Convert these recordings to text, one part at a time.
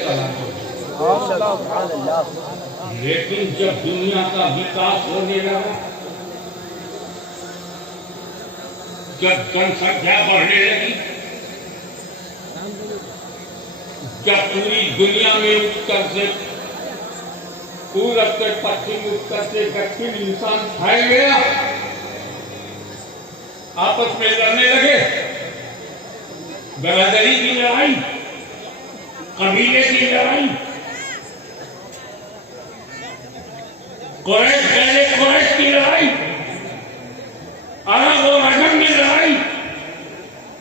सलाम करो। लेकिन जब दुनिया का विकास होने लगा, जब जनसंख्या बढ़ने लगी, जब पूरी दुनिया में उत्तर से पूरब से पश्चिम, उत्तर से दक्षिण इंसान फैल गया, आपस में लड़ने लगे, बरादरी की लड़ाई, कबीले की लड़ाई, कुरैश पहले कुरैश की लड़ाई, अरब और अजम में लड़ाई,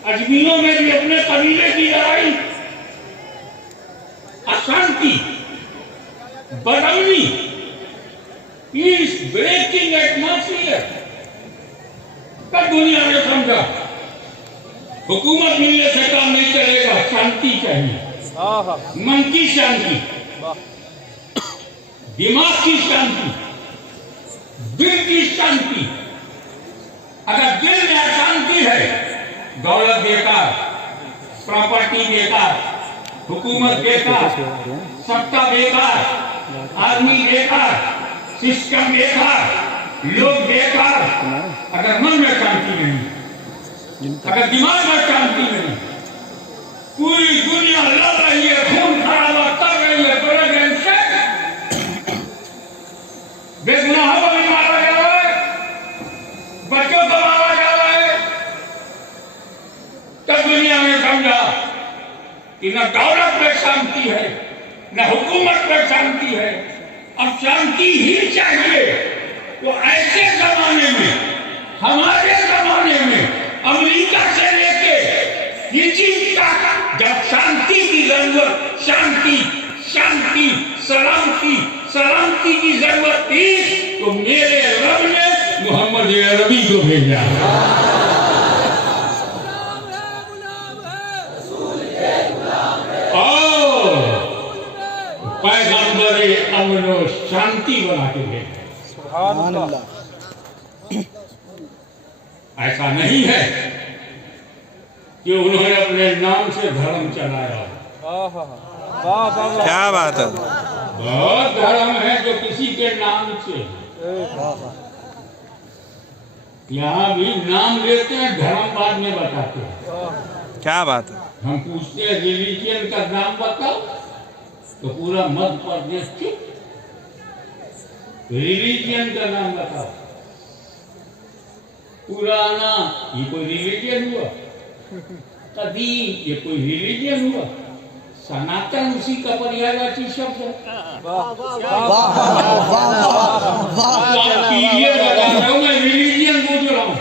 अजमियों में भी अपने कबीले की लड़ाई, अशांति, बदअमनी, पीस ब्रेकिंग एटमॉस्फियर। तब दुनिया ने समझा हुकूमत मिलने से काम नहीं चलेगा, शांति चाहिए, मन की शांति, दिमाग की शांति, दिल की शांति। अगर दिल में अशांति है, दौलत बेकार, प्रॉपर्टी बेकार, हुकूमत बेकार, सत्ता बेकार, आदमी बेकार, सिस्टम बेकार, लोग बेकार। अगर मन में शांति नहीं, अगर दिमाग में शांति नहीं, पूरी दुनिया लड़ रही है, खून खराबा कर रही है, बेगुनाह को भी मारा जा रहा है, बच्चों को मारा जा रहा है। तब दुनिया ने समझा कि न दौलत में शांति है, न हुकूमत में शांति है, अब शांति ही चाहिए। तो ऐसे जमाने में, हमारे जमाने में, अमेरिका से लेके इजिप्ट तक जब शांति की जरूरत, शांति शांति सलामती सलामती की जरूरत थी, तो मेरे रब ने मोहम्मद अरबी को भेजा। पैगंबर अमन और शांति बना के भेजा। सुभान अल्लाह। ऐसा नहीं है कि उन्होंने अपने नाम से धर्म चलाया। क्या बात है। बहुत धर्म है जो किसी के नाम से, यहाँ भी नाम लेते हैं, धर्म बाद में बताते हैं। क्या बात है। हम पूछते हैं रिलीजियन का नाम बताओ, तो पूरा मध्य प्रदेश चुप। रिलीजियन का नाम बताओ, पुराना, ये कोई रिलीजियन हुआ? कदीम, ये कोई रिलीजियन हुआ? सनातन उसी का पर्यायवाची शब्द है। मैं रिलीजियन बोल रहा हूँ,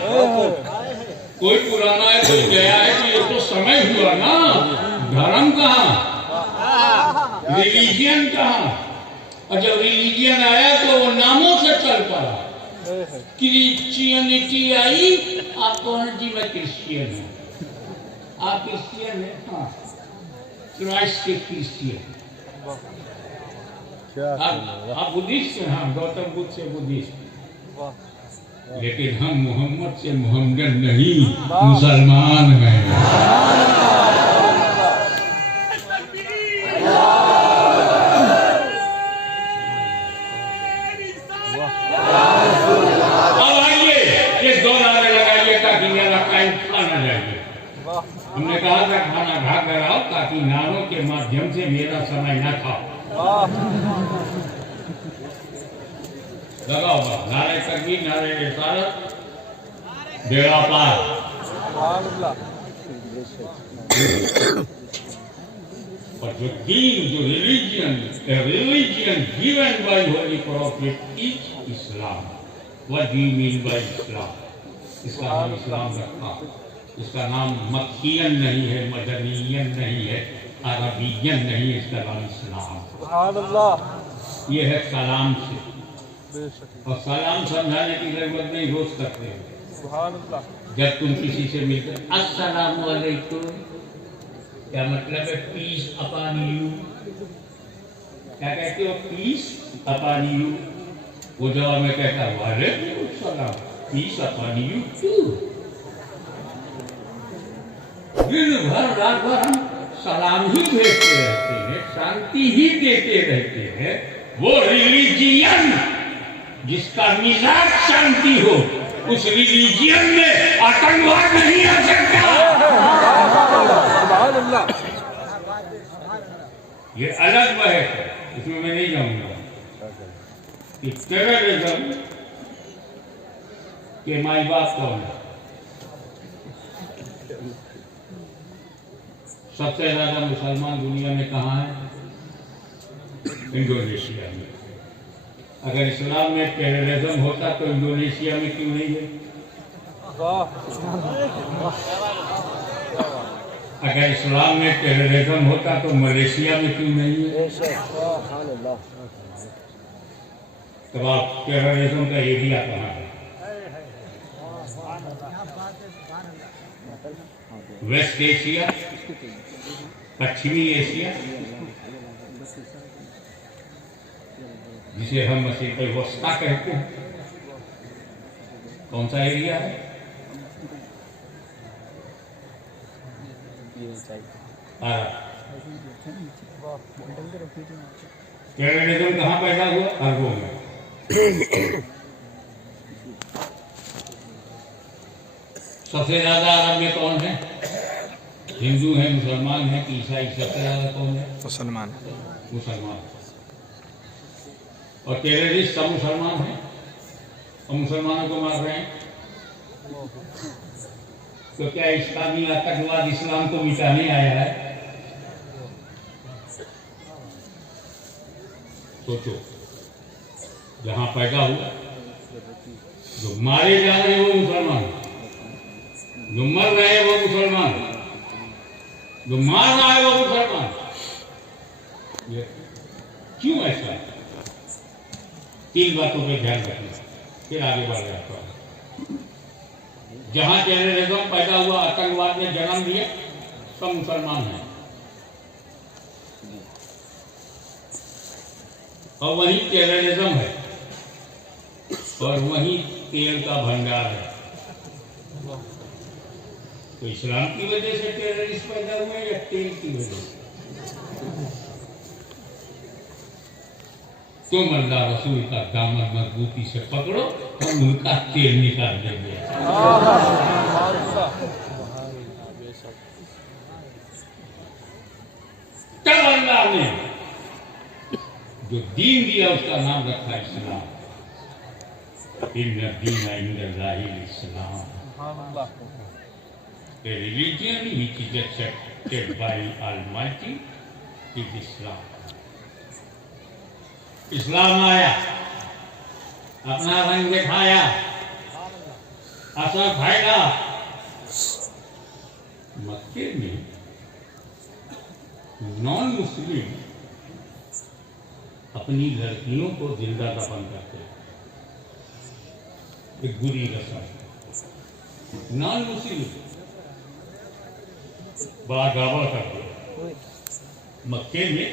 कोई पुराना है, कोई नया है, कि ये तो समय हुआ ना। धर्म कहाँ, रिलीजियन कहाँ? और जब रिलीजियन आया तो वो नामों से चल पड़ा। क्रिश्चियनिटी आई, आप कौन जी? मैं क्रिश्चियन हूँ। आप क्रिश्चियन है? हाँ, क्राइस्ट के क्रिश्चियन। आप बुद्धिस्ट हैं? हाँ, गौतम बुद्ध से बुद्धिस्ट। लेकिन हम मोहम्मद से मोहम्मदन नहीं, मुसलमान हैं। हमने कहा था खाना खा कर आओ, ताकि नारों के माध्यम से मेरा समय न खाओ। लगाओ नारे तकबीर, नारे रिसालत, बेड़ा पार। और जो दीन, जो religion given by holy prophet is Islam. What do you mean by Islam? इसका नाम इस्लाम रखा। इसका नाम मक्कियन नहीं है, मदनियन नहीं है, अरबियन नहीं है, इसका नाम इस्लाम। सुभान अल्लाह। ये है सलाम से, और सलाम समझाने की जरूरत नहीं, रोज करते हैं। सुभान अल्लाह। जब तुम किसी से मिलते अस्सलामु अलैकुम, क्या मतलब है? Peace upon you. क्या कहते हो? Peace upon you. वो जवाब में कहता है वालेकुम सलाम, पीस अपॉन यू टू। दिन भर रात भर हम सलाम ही भेजते रहते हैं, शांति ही देते रहते हैं, वो रिलीजियन जिसका मिजाज शांति हो, उस रिलीजियन में आतंकवाद नहीं आ सकता। ये अलग बहस है, इसमें मैं नहीं जाऊंगा कि टेररिज्म के माई बाप कौन है। सबसे ज्यादा मुसलमान दुनिया में कहाँ है? इंडोनेशिया में। अगर इस्लाम में टेररिज्म होता तो इंडोनेशिया में क्यों नहीं है? अगर इस्लाम में टेररिज्म होता तो मलेशिया में क्यों नहीं है? तब आप टेररिज्म का एरिया कहाँ है? वेस्ट एशिया, पश्चिमी एशिया, जिसे हम मशीद वस्ता कहते हैं, कौन सा एरिया है? टेररिज्म कहाँ पैदा हुआ? अरबों में। सबसे ज्यादा अरब में कौन है? हिंदू है, मुसलमान है कि ईसाई? सबसे ज्यादा कौन है? मुसलमान। मुसलमान। और टेररिस्ट सब मुसलमान हैं और मुसलमानों को मार रहे हैं। तो क्या इस्लामी आतंकवाद इस्लाम को मिटाने आया है? सोचो, जहां पैदा हुआ, जो मारे जा रहे हैं वो मुसलमान, जो मर रहे हैं वो मुसलमान, जो मार रहा है वो मुसलमान। ये क्यों ऐसा? तीन बातों पे ध्यान रखना, फिर आगे बढ़ जाता है। जहां टेररिज्म पैदा हुआ, आतंकवाद ने जन्म लिया, सब मुसलमान हैं। और वही टेररिज्म है और वही तेल का भंडार है। तो इस्लाम की वजह से टेररिस्ट पैदा हुए या तेल की वजह से? तुम अल्लाह रसूल का दामन मजबूती से पकड़ो, हम उनका तेल निकाल देंगे। तब अल्लाह ने जो दीन दिया उसका नाम रखा इस्लाम। इन्ना दीन इंदल्लाहि इस्लाम। A religion which is accepted by Almighty is Islam. इस्लाम आया, अपना रंग दिखाया, असर खाएगा। मक्के में नॉन मुस्लिम अपनी लड़कियों को जिंदा दफन करते, एक बुरी रस्म। नॉन मुस्लिम बड़ा गड़बड़ करते। मक्के में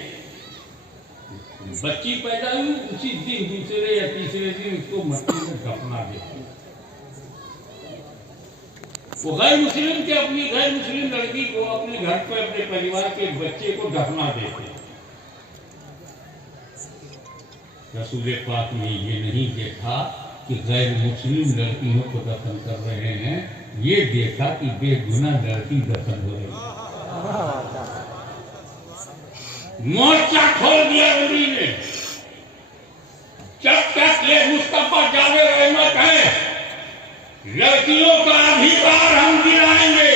बच्ची पैदा हुई, उसी दिन दूसरे या तीसरे दिन उसको मट्टी में दफना देते। वो गैर मुस्लिम के अपनी गैर मुस्लिम लड़की को अपने घर पर अपने परिवार के बच्चे को दफना देते। रसूल पाक ने ये नहीं देखा कि गैर मुस्लिम लड़कियों को दफन कर रहे हैं, ये देखा कि बेगुनाह लड़की दफन हो रही है। मोर्चा खोल दिया नबी ने। जब तक ये मुस्तफा जावे रहमत है, लड़कियों का अधिकार हम दिलाएंगे।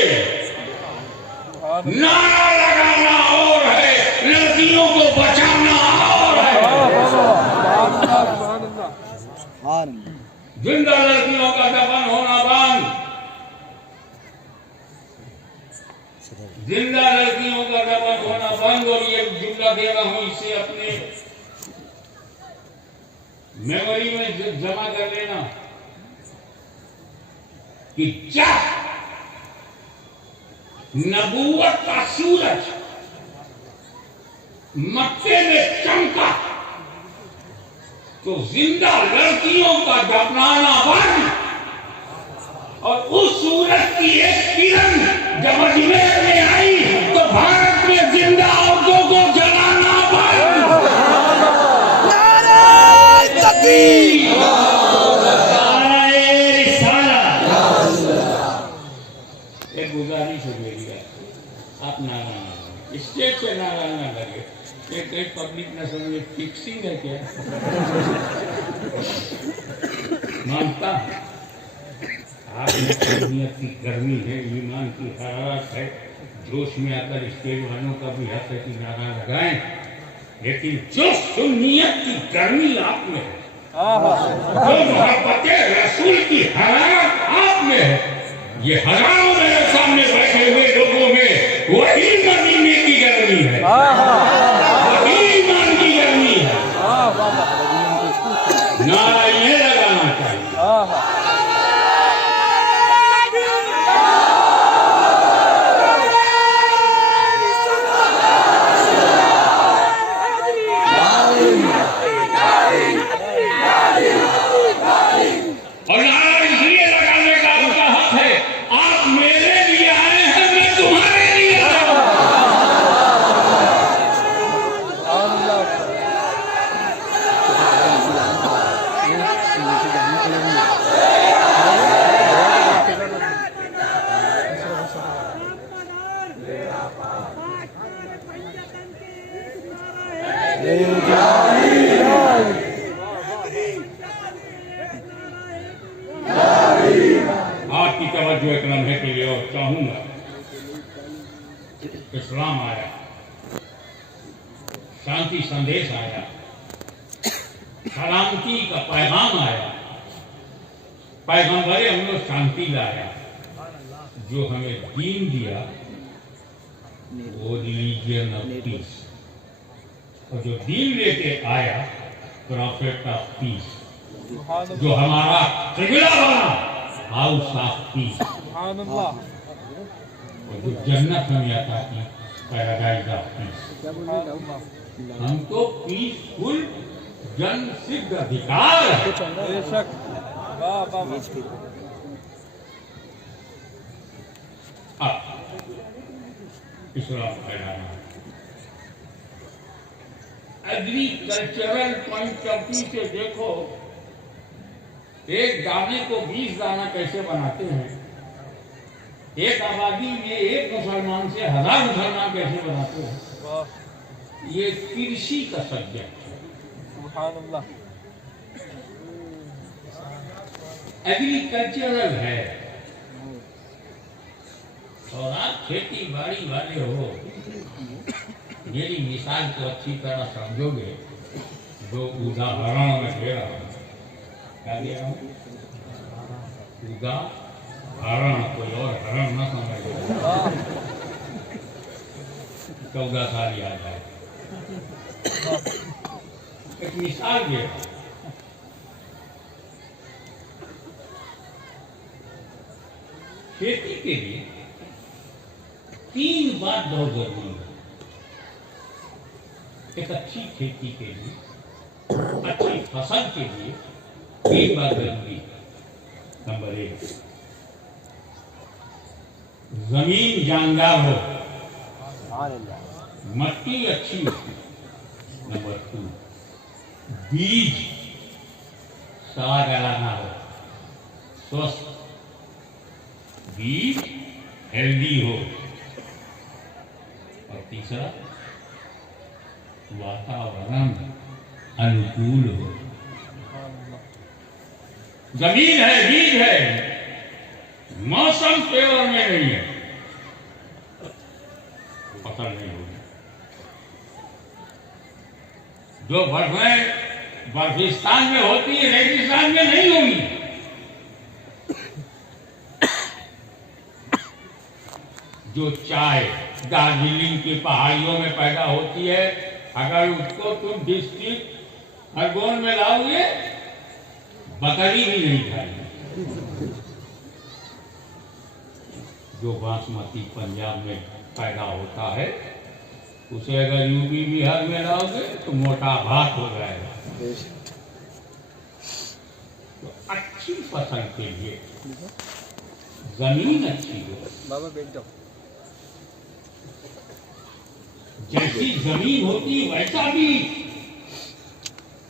नारा लगाना और है, लड़कियों को बचाना और है। जिंदा लड़कियों का दफन होना बंद, जिंदा लड़कियों का दफन होना बंद। और ये जुमला दे रहा हूं, इसे अपने मेमोरी में जमा कर लेना कि जब नबूवत का सूरज मक्के में चमका तो जिंदा लड़कियों का दफनाना बंद। और उस सूरज की एक किरण जब अजमेर में आई तो भारत में एक गुजारिश है मेरी आपसे, आप नारा ना लगे, स्टेज से नारा ना लगे। एक एक पब्लिक न समझे फिक्सिंग है क्या? मानता आप नियत की गर्मी है, ईमान की हरारत है, जोश में आकर स्टेज वालों का भी हक है कि नारा लगाएं, लेकिन जो सुन्नियत की गर्मी आप में है, जो मोहब्बत रसूल की हरारत आप में है, ये हजारों मेरे सामने बैठे हुए लोगों में वही मदीने की गर्मी है, वही ईमान की गर्मी है। नारा ये लगाना चाहिए। और नारा इसलिए लगाने का आपका हक है, आप मेरे लिए आए हैं, मैं तुम्हारे लिए आया हूं। आपकी तवज्जो एक लम्हे के लिए और चाहूंगा। इस्लाम आया, शांति संदेश आया, सलामती का पैगाम आया, पैगंबर हमने शांति लाया, जो हमें दीन दिया वो रिलीजियन ऑफ पीस, और जो दीन लेके आया प्रॉफिट ऑफ पीस, जो हमारा किबला बना हाउस ऑफ पीस, और जो जन्नत हमें अता की पैराडाइज ऑफ पीस। हम तो पीसफुल जन सिद्ध अधिकार है। अब इस्लाम फैलाना एग्रीकल्चरल पॉइंट ऑफ व्यू से देखो, एक दाने को 20 दाना कैसे बनाते हैं, एक आबादी में एक मुसलमान से 1000 मुसलमान कैसे बनाते हैं, ये कृषि का सब्जेक्ट है। एग्रीकल्चरल है, और आप खेती बाड़ी वाले हो, मेरी मिसाल को अच्छी तरह समझोगे, जो उदाहरण में दे रहा हूं, क्या दे रहा हूं, उदाहरण, कोई और हरण न समझ, 14 साल याद है, एक मिसाल दे रहा हूं। खेती के लिए 3 बात बहुत जरूरी है। एक अच्छी खेती के लिए, अच्छी फसल के लिए 3 बात जरूरी है। नंबर 1, जमीन जानदार हो, मट्टी अच्छी हो। नंबर 2, बीज सारा गलाना हो, स्वस्थ बीज हेल्दी हो। और तीसरा, वातावरण अनुकूल हो। जमीन है, बीज है, मौसम फेवर में नहीं है, फसल नहीं होगी। जो फसलें बर्फिस्तान में होती है, रेगिस्तान में नहीं होगी। जो चाय दार्जिलिंग की पहाड़ियों में पैदा होती है, अगर उसको तुम डिस्ट्रिक्ट खरगोन में लाओगे, बकरी भी नहीं खाएगी। जो बासमती पंजाब में पैदा होता है, उसे अगर यूपी बिहार में लाओगे तो मोटा भात हो जाएगा। तो अच्छी फसल के लिए जमीन अच्छी हो, बाबा बैठ जाओ। जैसी जमीन होती वैसा भी,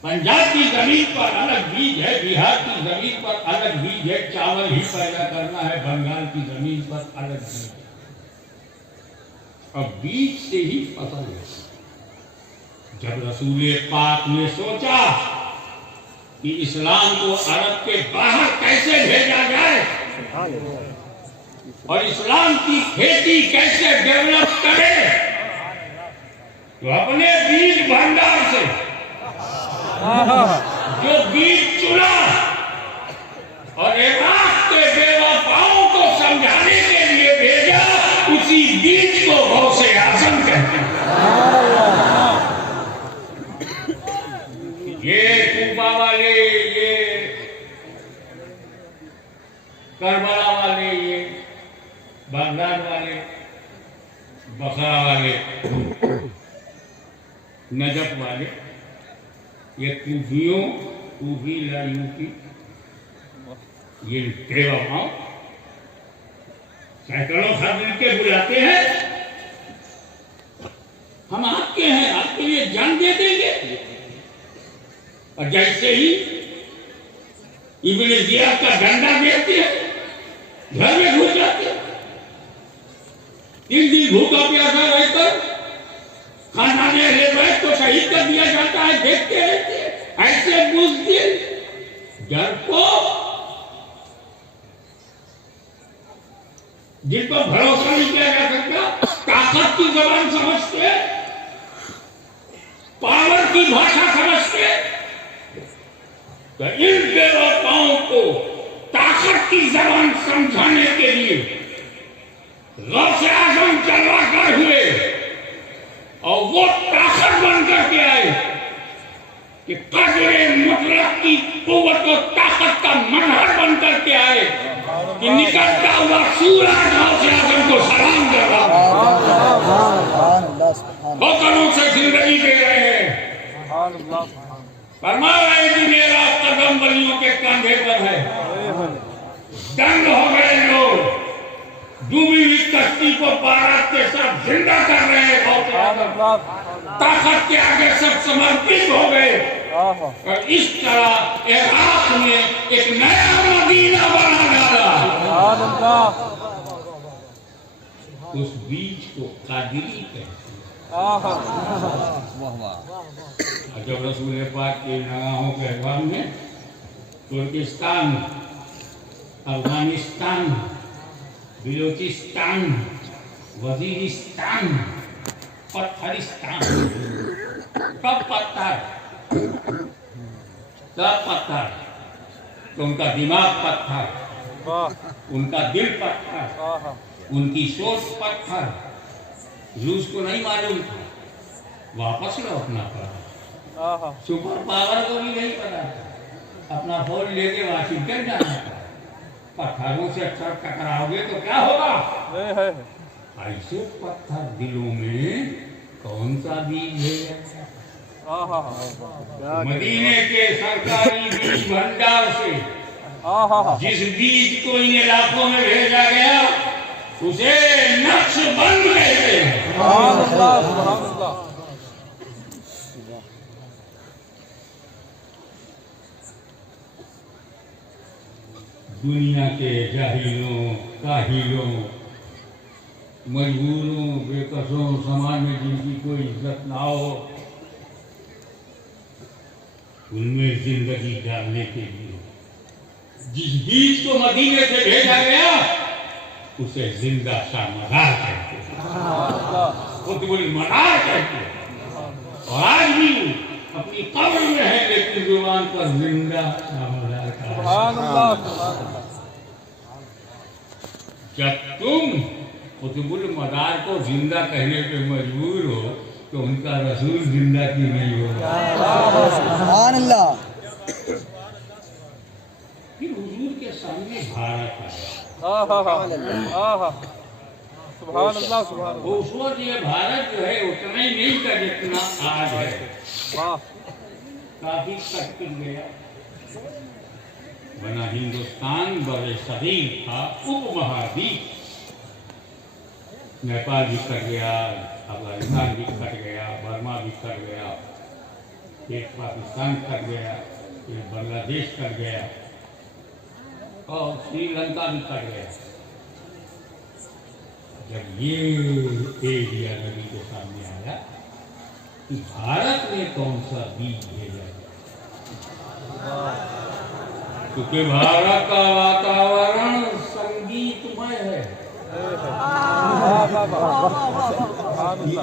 पंजाब की जमीन पर अलग बीज है, बिहार की जमीन पर अलग बीज है, चावल ही पैदा करना है, बंगाल की जमीन पर अलग बीज है। अब बीज से ही फसल है। जब रसूले पाक ने सोचा कि इस्लाम को अरब के बाहर कैसे भेजा जाए और इस्लाम की खेती कैसे डेवलप करे, तो अपने बीज भंडार से जो बीज चुना और इराक के बेवफाओं को समझाने के लिए भेजा, उसी बीज को गौसे आज़म कहते हैं। ये कूफा वाले, ये करबला वाले, ये बगदाद वाले, बखरा वाले, नजफ वाले, ये कूफी लड़ियों की ये बेवफाओं सैकड़ों खत के बुलाते हैं, हम आपके हैं, आपके लिए जान दे देंगे। और जैसे ही इब्ने जियाद का डंडा देते हैं, घर में घुस जाते हैं। 3 दिन भूखा प्यासा रहकर खाना दे रहे तो शहीद कर दिया जाता है, देखते रहते हैं। ऐसे बुज़दिल, डरपोक, जिन पर भरोसा नहीं किया जा सकता, ताकत की जबान समझते, पावर की भाषा समझते, तो इन बेवफाओं को ताकत की जबान समझाने के लिए गौसे आज़म चलवाकर हुए और वो ताकत बनकर के आए कि कदरे मुतलक की कुव्वत और ताकत का मनहर बनकर के आए कि निकलता हुआ सूरज गौसे आज़म को सलाम कर रहा है, होकर उनसे जिंदगी दे रहे हैं। फरमा रहे कि मेरा कदम वलियों के कंधे पर है। दंग हो गए लोग, डूबी हुई कश्ती को बारात के साथ जिंदा कर रहे हैं। ताकत के आगे सब समर्पित हो गए और इस तरह इराक में एक नया मदीना बना डाला। उस बीज को कादिरी कहते हैं। जब रसूल पाक के नगाहों के अहवाल में तुर्किस्तान, अफगानिस्तान, बलूचिस्तान, वजीरिस्तान, पत्थरिस्तान, सब पत्थर, तो उनका दिमाग पत्थर, उनका दिल पत्थर, उनकी सोच पत्थर। रूस को नहीं मालूम था, वापस लौटना पड़ा। सुपर पावर को भी नहीं पता था, अपना फोन लेके वाशिंगटन जाना था। पत्थरों से टकराओगे तो क्या होगा? ऐसे पत्थर दिलों में कौन सा बीज है? मदीने के सरकारी बीज भंडार से जिस बीज को इन इलाकों में भेजा गया, उसे नक्शबंद कहते हैं। दुनिया के जाहिलों, काहिलों, मजबूरों, बेकसों, समाज में जिनकी कोई इज्जत ना हो, उनमें जिंदगी डालने के लिए जिस बीज को मदीने से भेजा गया, उसे जिंदा शाह मदार कहते हैं, वो तो बोली मदार कहते हैं। और आज भी अपनी कब्र में है, लेकिन जुबान पर जिंदा शाह मदार कहते हैं। जब तुम कुतुबुल मदार को जिंदा कहने पे मजबूर हो, तो उनका रसूल जिंदा क्यों नहीं हो? फिर हुजूर के सामने भारत आया। उस वक्त ये भारत जो है उतना ही नहीं था जितना आज है, काफी कट गया। बना हिंदुस्तान बड़े सगीर था, उपमहाद्वीप। नेपाल भी कट गया, अफगानिस्तान भी कट गया, बर्मा भी कट गया, एक पाकिस्तान कर गया, एक बांग्लादेश कर गया और श्रीलंका भी कर गया। जब ये एरिया नबी के सामने आया कि भारत में कौन सा बीज भेजा गया, क्योंकि भारत का वातावरण संगीतमय है।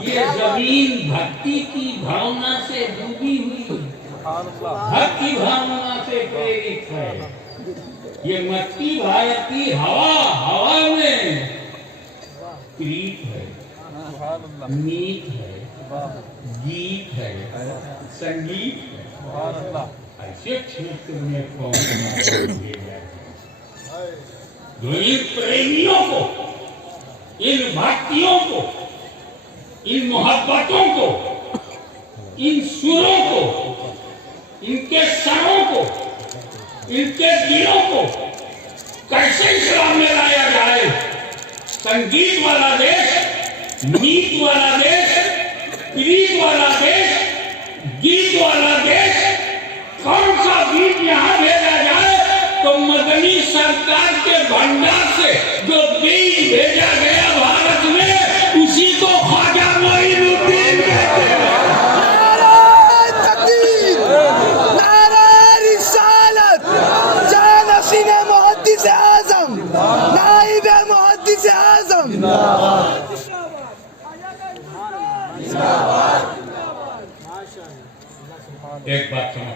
ये जमीन भक्ति की भावना से डूबी हुई है, भक्ति भावना से प्रेरित है। ये मट्टी भारत की हवा में प्रीत है, नीत है, गीत है, संगीत है। ऐसे क्षेत्र में कौन जो इन प्रेमियों को, इन भक्तियों को, इन मोहब्बतों को, इन सुरों को, इनके सरों को, इनके दिलों को कैसे इस्लाम में लाया जाए। संगीत वाला देश, नीत वाला देश, प्रीत वाला देश, गीत वाला देश, कौन सा गीत यहाँ भेजा जाए? तो मदनी सरकार के भंडार से जो बीज भेजा गया भारत में, उसी को ख्वाजा मोइनुद्दीन कहते हैं। नारे तकबीर, नारे रिसालत, जानशीन मुहद्दिस आज़म, नाइब मुहद्दिस आज़म। एक बात समझ